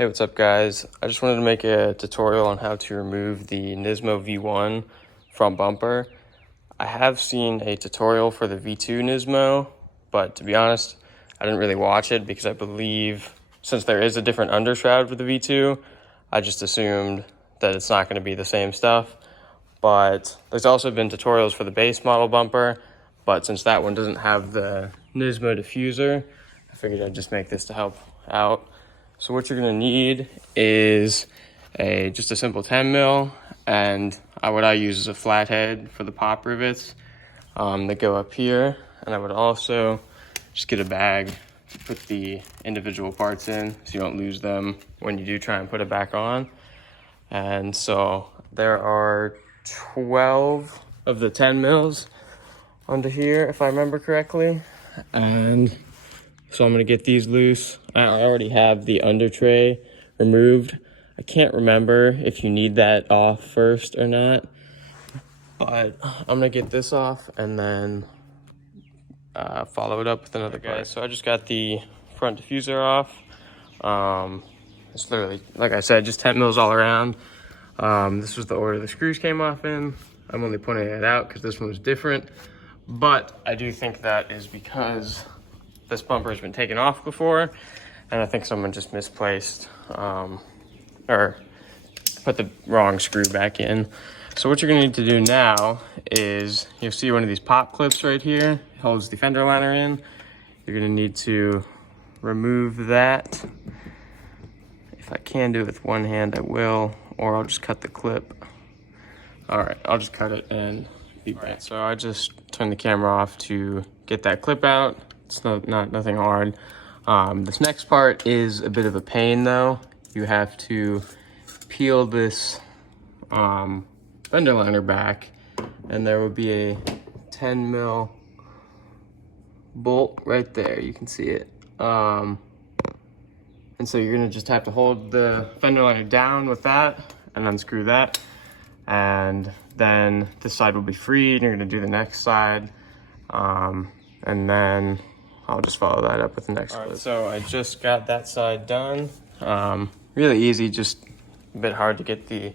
Hey, what's up guys? I just wanted to make a tutorial on how to remove the Nismo V1 front bumper. I have seen a tutorial for the V2 Nismo, but to be honest, I didn't really watch it because I believe since there is a different undershroud for the V2, I just assumed that it's not going to be the same stuff. But there's also been tutorials for the base model bumper, but since that one doesn't have the Nismo diffuser, I figured I'd just make this to help out. So what you're gonna need is just a simple 10 mil, and what I use is a flathead for the pop rivets that go up here. And I would also just get a bag to put the individual parts in so you don't lose them when you do try and put it back on. And so there are 12 of the 10 mils onto here, if I remember correctly. And so I'm gonna get these loose. I already have the under tray removed. I can't remember if you need that off first or not, but I'm gonna get this off and then follow it up with another guy. So I just got the front diffuser off. It's literally, like I said, just 10 mils all around. This was the order the screws came off in. I'm only pointing it out because this one was different, but I do think that is because this bumper has been taken off before, and I think someone just misplaced or put the wrong screw back in. So what you're gonna need to do now is, you'll see one of these pop clips right here, it holds the fender liner in. You're gonna need to remove that. If I can do it with one hand, I will, or I'll just cut the clip. All right, I'll just cut it and be back. So I just turned the camera off to get that clip out. It's nothing hard. This next part is a bit of a pain though. You have to peel this fender liner back, and there will be a 10 mil bolt right there. You can see it. And so you're gonna just have to hold the fender liner down with that and unscrew that. And then this side will be free, and you're gonna do the next side. And then I'll just follow that up with the next one. So I just got that side done. Really easy, just a bit hard to get the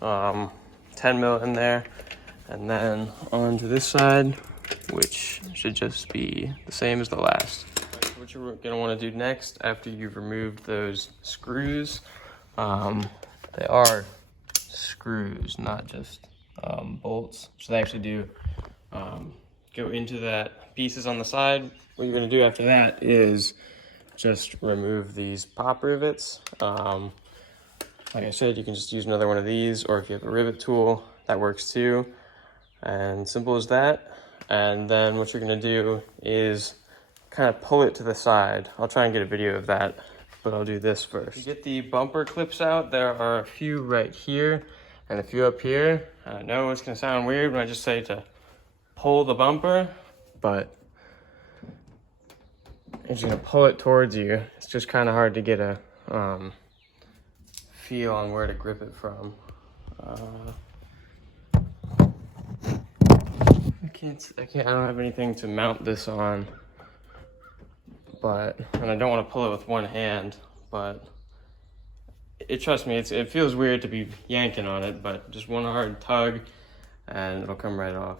10 mil in there. And then onto this side, which should just be the same as the last. What you're gonna wanna do next after you've removed those screws, they are screws, not just bolts. So they actually do go into that pieces on the side. What you're gonna do after that is just remove these pop rivets. Like I said, you can just use another one of these, or if you have a rivet tool, that works too. And simple as that. And then what you're gonna do is kind of pull it to the side. I'll try and get a video of that, but I'll do this first. To get the bumper clips out, there are a few right here and a few up here. I know it's gonna sound weird when I just say to pull the bumper, but if you're gonna pull it towards you, it's just kind of hard to get a feel on where to grip it from. I don't have anything to mount this on, and I don't want to pull it with one hand, but trust me, it feels weird to be yanking on it, but just one hard tug and it'll come right off.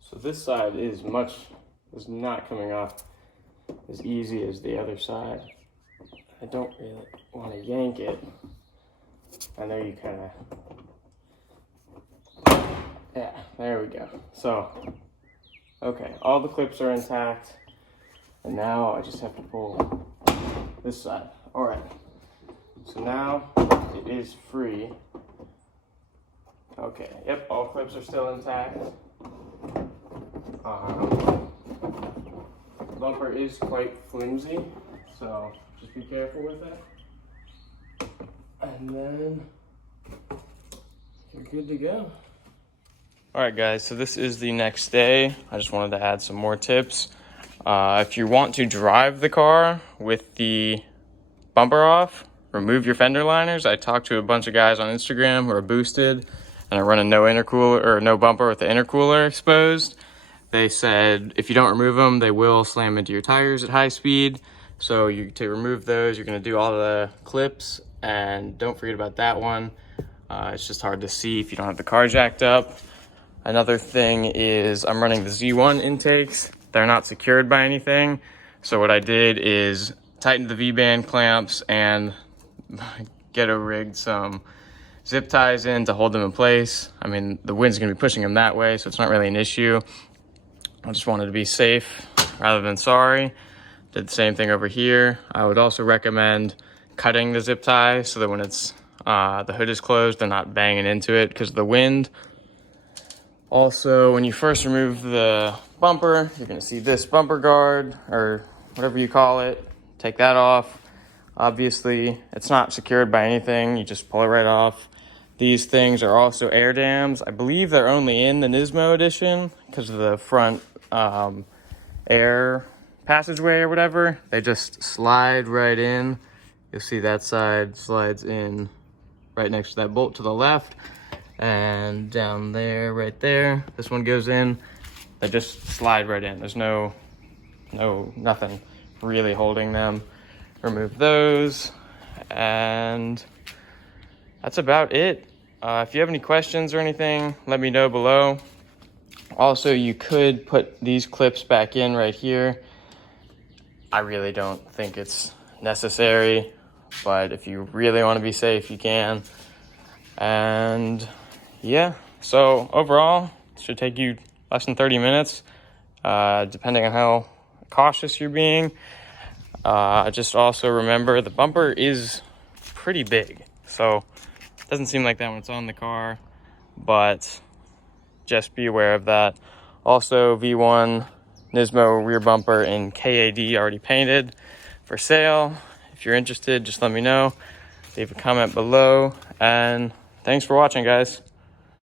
So this side is not coming off as easy as the other side. I don't really want to yank it. I know you kind of, yeah, there we go. So, okay, all the clips are intact, and now I just have to pull this side. All right, so now it is free. Okay, yep, all clips are still intact. The bumper is quite flimsy, so just be careful with it. And then you're good to go. All right guys, so this is the next day. I just wanted to add some more tips. If you want to drive the car with the bumper off, remove your fender liners. I talked to a bunch of guys on Instagram who are boosted, and I run a no intercooler or no bumper with the intercooler exposed. They said if you don't remove them, they will slam into your tires at high speed. So to remove those, you're gonna do all the clips and don't forget about that one. It's just hard to see if you don't have the car jacked up. Another thing is I'm running the Z1 intakes. They're not secured by anything. So what I did is tighten the V-band clamps and ghetto rigged some zip ties in to hold them in place. I mean, the wind's gonna be pushing them that way, so it's not really an issue. I just wanted to be safe rather than sorry. Did the same thing over here. I would also recommend cutting the zip tie so that when it's the hood is closed, they're not banging into it because of the wind. Also, when you first remove the bumper, you're gonna see this bumper guard or whatever you call it. Take that off. Obviously, it's not secured by anything. You just pull it right off. These things are also air dams. I believe they're only in the Nismo edition because of the front air passageway or whatever. They just slide right in. You'll see that side slides in right next to that bolt to the left. And down there, right there, this one goes in. They just slide right in. There's nothing really holding them. Remove those, and that's about it. If you have any questions or anything, let me know below. Also, you could put these clips back in right here. I really don't think it's necessary, but if you really want to be safe, you can. And yeah, so overall, it should take you less than 30 minutes, depending on how cautious you're being. Just also remember the bumper is pretty big, so it doesn't seem like that when it's on the car, but just be aware of that. Also, V1 Nismo rear bumper in KAD already painted for sale. If you're interested, just let me know. Leave a comment below, and thanks for watching, guys.